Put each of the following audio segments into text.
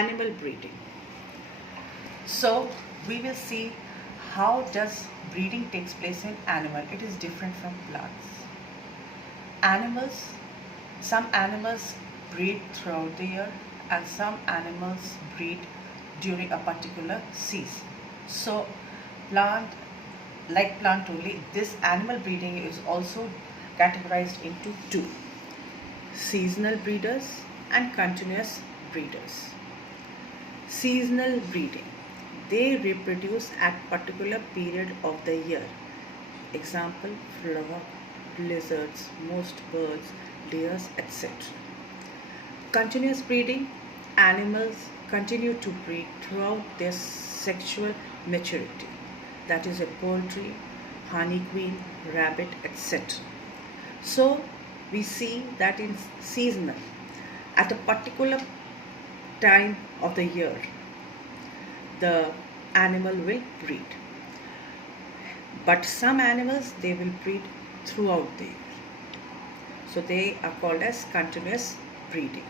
animal breeding. So we will see how does breeding takes place in animal. It is different from plants. Animals, some animals breed throughout the year and some animals breed during a particular season. So plant only, this animal breeding is also categorized into two: seasonal breeders and continuous breeders. Seasonal breeding, they reproduce at particular period of the year. Example, frog, lizards, most birds, deers, etc. Continuous breeding, animals continue to breed throughout their sexual maturity. That is a poultry, honey queen, rabbit, etc. So we see that in seasonal, at a particular time of the year, the animal will breed. But some animals, they will breed throughout the year. So they are called as continuous breeding.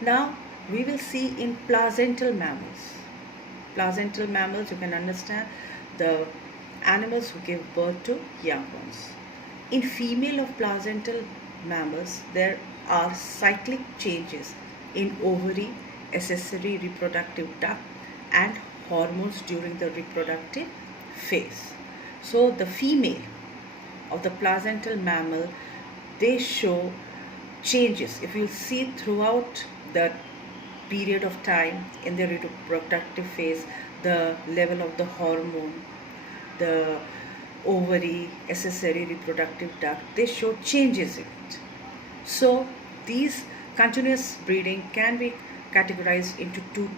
Now we will see in placental mammals. Placental mammals, you can understand, the animals who give birth to young ones. In female of placental mammals, there are cyclic changes in ovary, accessory reproductive duct, and hormones during the reproductive phase. So the female of the placental mammal, they show changes. If you see throughout the period of time in the reproductive phase, the level of the hormone, the ovary, accessory reproductive duct, they show changes in it. So these continuous breeding can be categorized into two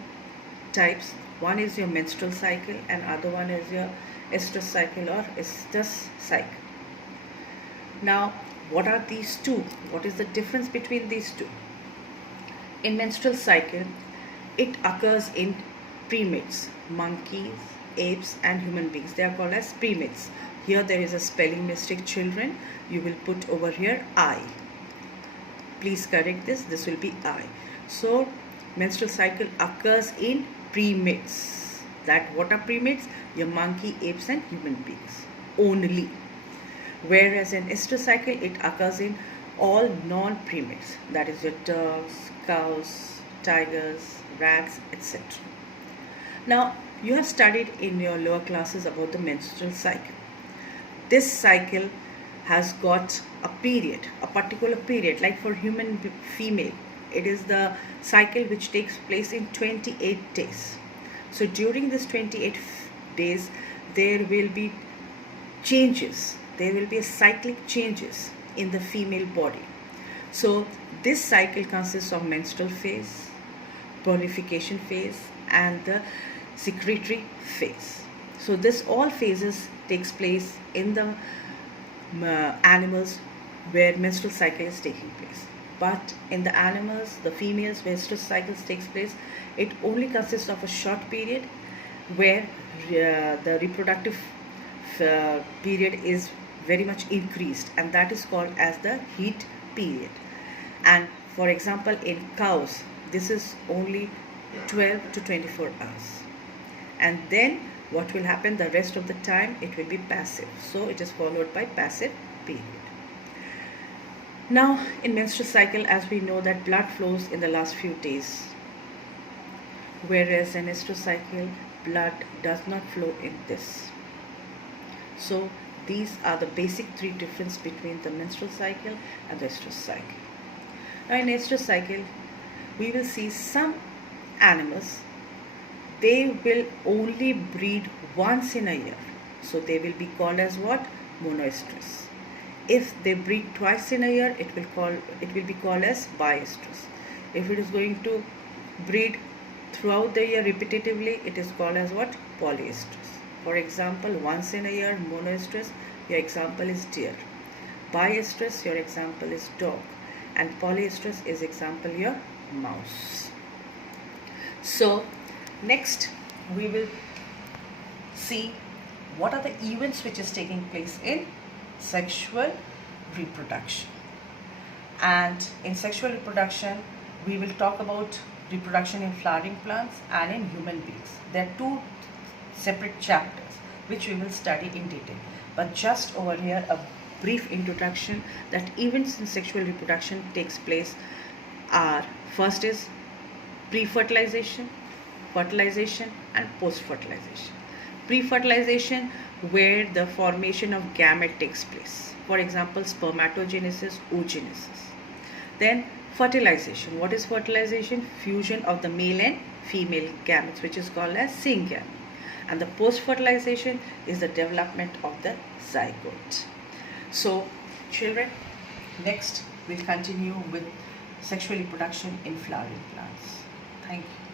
types. One is your menstrual cycle and other one is your estrous cycle or estrus cycle. Now what are these two? What is the difference between these two? In menstrual cycle, it occurs in primates, monkeys, apes and human beings. They are called as primates. Here there is a spelling mistake, children. You will put over here I. Please correct this. This will be I. So menstrual cycle occurs in primates. That what are primates? Your monkey, apes and human beings only. Whereas in estrous cycle, it occurs in all non-primates. That is your dogs, cows, tigers, rats, etc. Now you have studied in your lower classes about the menstrual cycle. This cycle has got a period, a particular period. Like for human female, it is the cycle which takes place in 28 days. So during this 28 days, there will be changes. There will be cyclic changes in the female body. So this cycle consists of menstrual phase, prolification phase and the secretory phase. So this all phases takes place in the animals where menstrual cycle is taking place. But in the animals, the females where estrous cycles takes place, it only consists of a short period where the reproductive period is very much increased, and that is called as the heat period. And for example, in cows, this is only 12 to 24 hours. And then what will happen the rest of the time? It will be passive. So it is followed by passive period. Now in menstrual cycle, as we know that blood flows in the last few days, whereas in estrous cycle, blood does not flow in this. So these are the basic three differences between the menstrual cycle and the estrous cycle. Now in estrous cycle, we will see some animals, they will only breed once in a year. So they will be called as what? Monoestrous. If they breed twice in a year, it will be called as biestrous. If it is going to breed throughout the year repetitively, it is called as what? Polyestrous. For example, once in a year, monoestrous, your example is deer. Biestrous, your example is dog. And polyestrous is example your mouse. So next we will see what are the events which is taking place in sexual reproduction. And in sexual reproduction, we will talk about reproduction in flowering plants and in human beings. There are two separate chapters which we will study in detail. But just over here, a brief introduction that events in sexual reproduction takes place are: first is pre-fertilization, fertilization, and post-fertilization. Pre-fertilization, where the formation of gamete takes place. For example, spermatogenesis, oogenesis. Then fertilization. What is fertilization? Fusion of the male and female gametes, which is called as syngamy. And the post-fertilization is the development of the zygote. So, children, next we'll continue with sexual reproduction in flowering plants. Thank you.